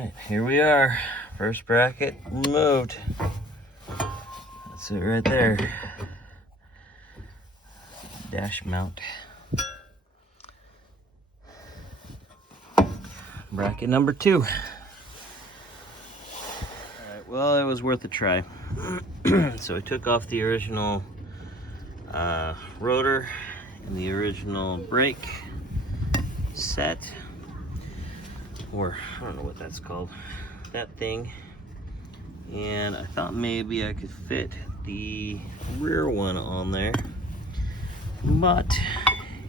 Alright, here we are. First bracket removed. That's it right there. Dash mount. Bracket number 2. Alright, well, it was worth a try. So I took off the original rotor and the original brake set, or I don't know what that's called, that thing, and I thought maybe I could fit the rear one on there, but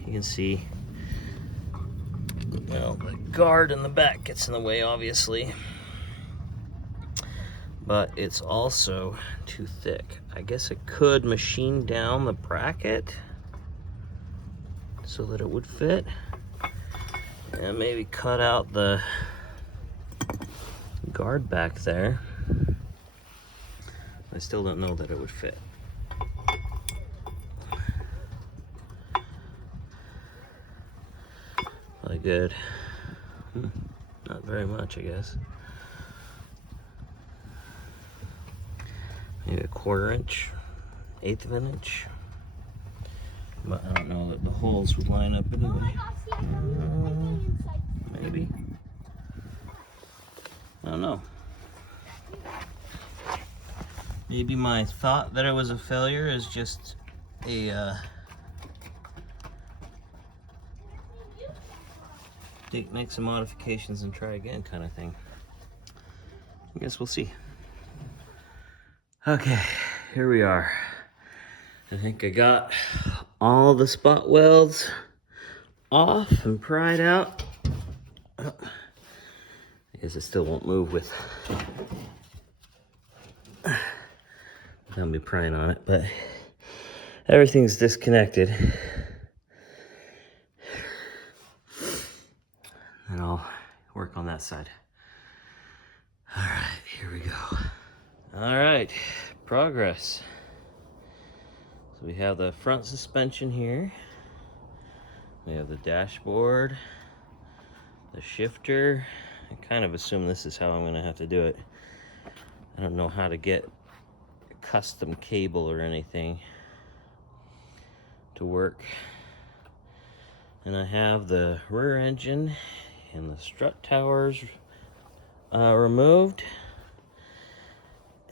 you can see, well, the guard in the back gets in the way, obviously, but it's also too thick. I guess I could machine down the bracket so that it would fit, and maybe cut out the guard back there. I still don't know that it would fit. Probably good. Not very much, I guess. Maybe a 1/4 inch, 1/8 of an inch. But I don't know that the holes would line up anyway. Maybe. I don't know. Maybe my thought that it was a failure is just a make some modifications and try again kind of thing. I guess we'll see. Okay, here we are. I think I got all the spot welds off and pried out. Oh, I guess it still won't move without me prying on it, but everything's disconnected. And I'll work on that side. All right, here we go. All right, progress. So we have the front suspension here. We have the dashboard, the shifter. I kind of assume this is how I'm gonna have to do it. I don't know how to get a custom cable or anything to work. And I have the rear engine and the strut towers removed.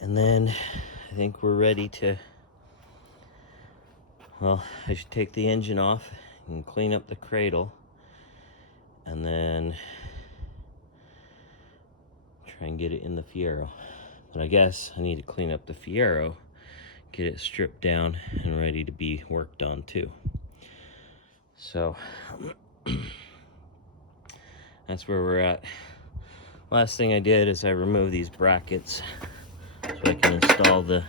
And then I think we're ready to, well, I should take the engine off and clean up the cradle, and then try and get it in the Fiero. But I guess I need to clean up the Fiero, get it stripped down and ready to be worked on too. So that's where we're at. Last thing I did is I removed these brackets so I can install the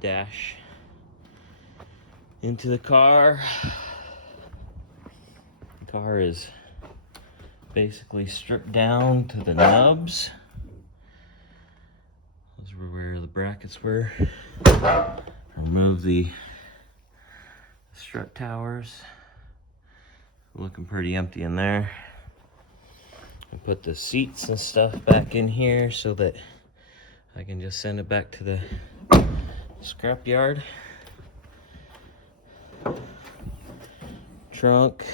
dash into the car. The car is basically stripped down to the nubs. Those were where the brackets were. Remove the strut towers. Looking pretty empty in there. I put the seats and stuff back in here so that I can just send it back to the scrap yard. Trunk.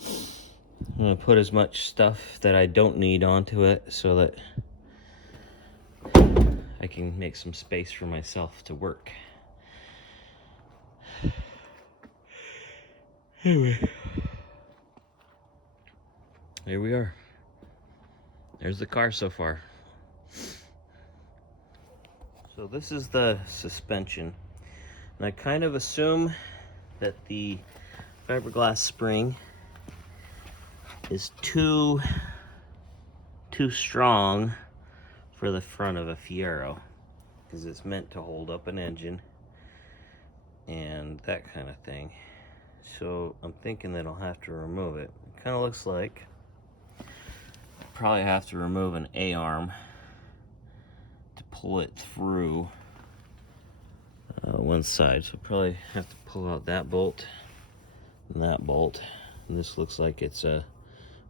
I'm gonna put as much stuff that I don't need onto it so that I can make some space for myself to work. Anyway, here we are. There's the car so far. So this is the suspension, and I kind of assume that the fiberglass spring is too strong for the front of a Fiero, because it's meant to hold up an engine and that kind of thing. So I'm thinking that I'll have to remove it. It kind of looks like I'll probably have to remove an A-arm to pull it through one side. So probably have to pull out that bolt and this looks like it's a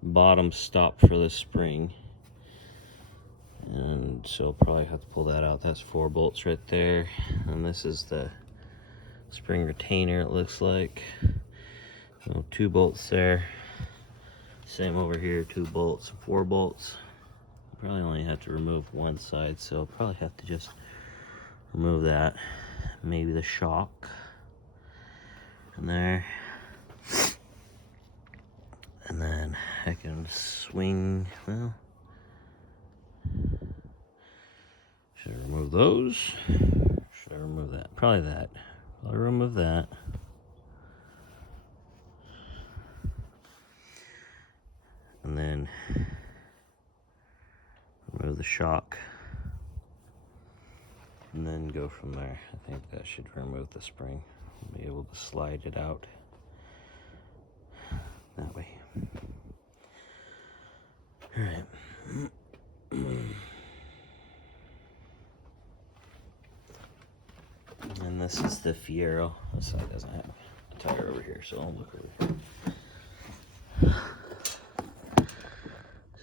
bottom stop for the spring. And so I'll probably have to pull that out. That's 4 bolts right there. And this is the spring retainer, it looks like. So 2 bolts there. Same over here, 2 bolts, 4 bolts. Probably only have to remove one side, so I'll probably have to just remove that. Maybe the shock in there. And then I can swing, well, should I remove those? Should I remove that? Probably that. I'll remove that. And then remove the shock. And then go from there. I think that should remove the spring. I'll be able to slide it out that way. All right. And this is the Fiero. This side doesn't have a tire over here, so I'll look over here.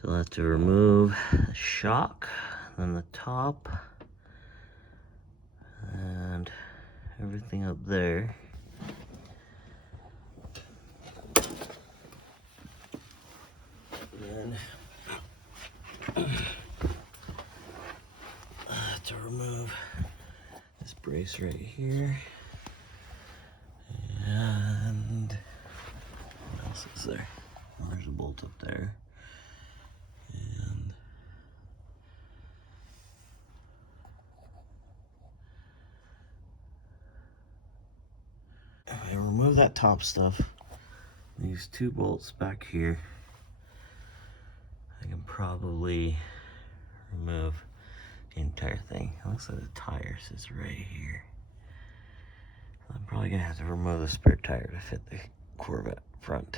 So I'll have to remove the shock, then the top, and everything up there. And then I have to remove this brace right here. And what else is there? Well, there's a bolt up there. And if I remove that top stuff, these 2 bolts back here, I can probably remove the entire thing. It looks like the tire sits right here. I'm probably gonna have to remove the spare tire to fit the Corvette front.